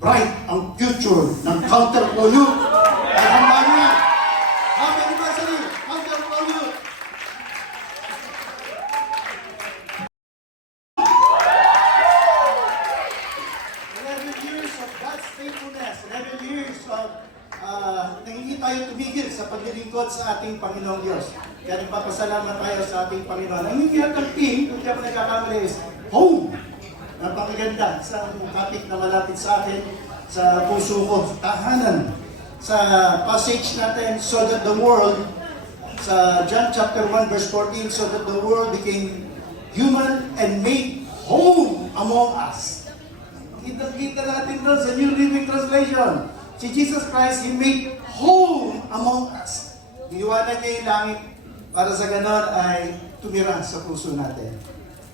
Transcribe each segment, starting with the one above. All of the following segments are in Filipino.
bright ang future ng counter-flow youth. Ay handa niya. Happy anniversary, counter-flow youth. Years of God's faithfulness, 11 years of hindi tayo tumigil sa paglilingkod sa ating Panginoong Diyos. Kaya nagpapasalamat tayo sa ating Panginoon. Ang hindi atang team, kung di ako nagkakamali, is home. Napakaganda sa topic na malapit sa akin, sa puso ko, tahanan. Sa passage natin, so that the world, sa John chapter 1 verse 14, so that the world became human and made home among us. Kita natin doon sa New Living Translation. Si Jesus Christ, He made home among us. Iniwanan niya yung langit para sa ganon ay tumira sa puso natin.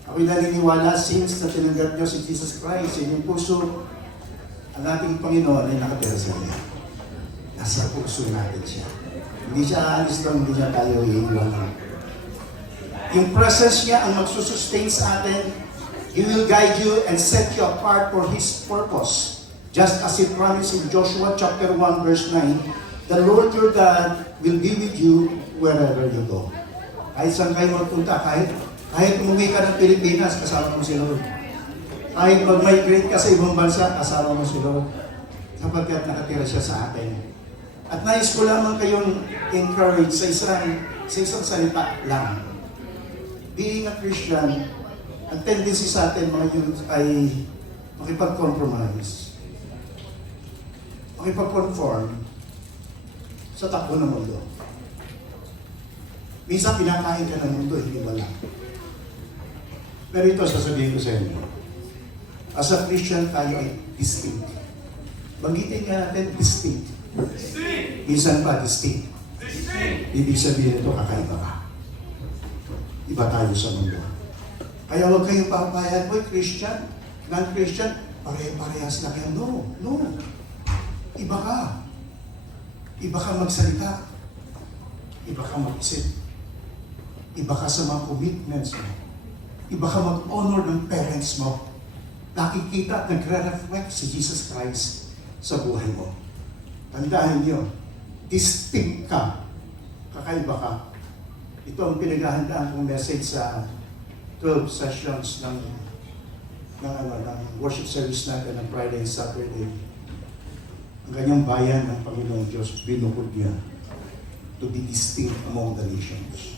Ako'y naniniwala since na tinanggap niyo si Jesus Christ sa inyong puso, ang ating Panginoon ay nakatira sa inyo. Nasa puso natin siya. Hindi siya aalis doon, hindi niya tayo iiwanan. Yung presence niya ang magsusustain sa atin. He will guide you and set you apart for His purpose. Just as He promised in Joshua chapter 1 verse 9, the Lord your God will be with you wherever you go. Kahit saan kayo magpunta, kahit umuwi ka ng Pilipinas, kasama mo si Lord. Kahit mag-migrate ka sa ibang bansa, kasama mo si Lord. Sapagkat nakatira siya sa atin. At nais ko lamang kayong encourage sa isang salita lang. Being a Christian, ang tendency sa atin mga youth ay makipag-compromise. Makipag-conform sa takbo ng mundo. Minsan pinakain ka ng mundo, hindi wala. Pero ito, sasabihin ko sa inyo. As a Christian, tayo ay distinct. Banggitin nga natin, distinct. Minsan pa, distinct. Ibig sabihin ito, kakaiba ka. Iba tayo sa mundo. Kaya huwag kayong papayag, boy, Christian, non-Christian, pare-parehas lang yan. No, no. Iba ka. Iba ka magsalita. Iba ka mag-isip. Iba ka sa mga commitments mo. Iba ka mag-honor ng parents mo. Nakikita at nagre-reflect si Jesus Christ sa buhay mo. Tandaan niyo, distinct ka. Kakaiba ka. Ito ang pinaghahandaan kong message sa 12 sessions ng worship service natin ng Friday and Saturday. Ang kanyang bayan ng Panginoong Diyos, binukod niya to be distinct among the nations.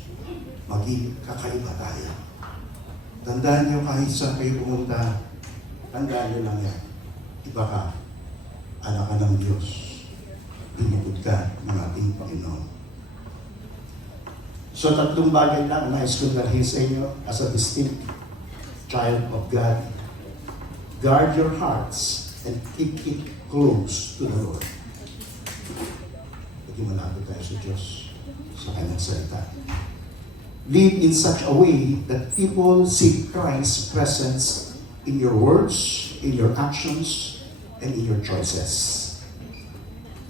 Maging kakaiba tayo. Tandaan niyo kahit saan kayo pumunta, tandaan niyo lang yan. Iba ka, anak ka ng Diyos. Binukod ka ng ating Panginoon. So tatlong bagay lang na nais kong dalhin sa inyo as a distinct child of God. Guard your hearts and keep it close to the Lord. Paging malapit tayo sa Diyos sa kanyang salita. Live in such a way that people see Christ's presence in your words, in your actions, and in your choices.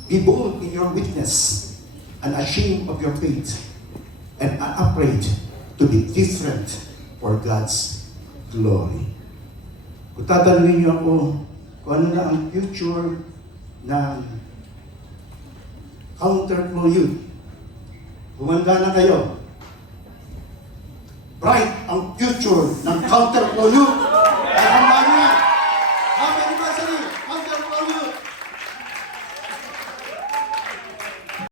Be bold in your witness, unashamed of your faith, and unafraid to be different for God's glory. Kung tatanungin niyo ako kung ano na ang future ng counter-flow youth, humanda na kayo. Bright ang future ng counter-flow youth. Ay handa niya. Happy anniversary!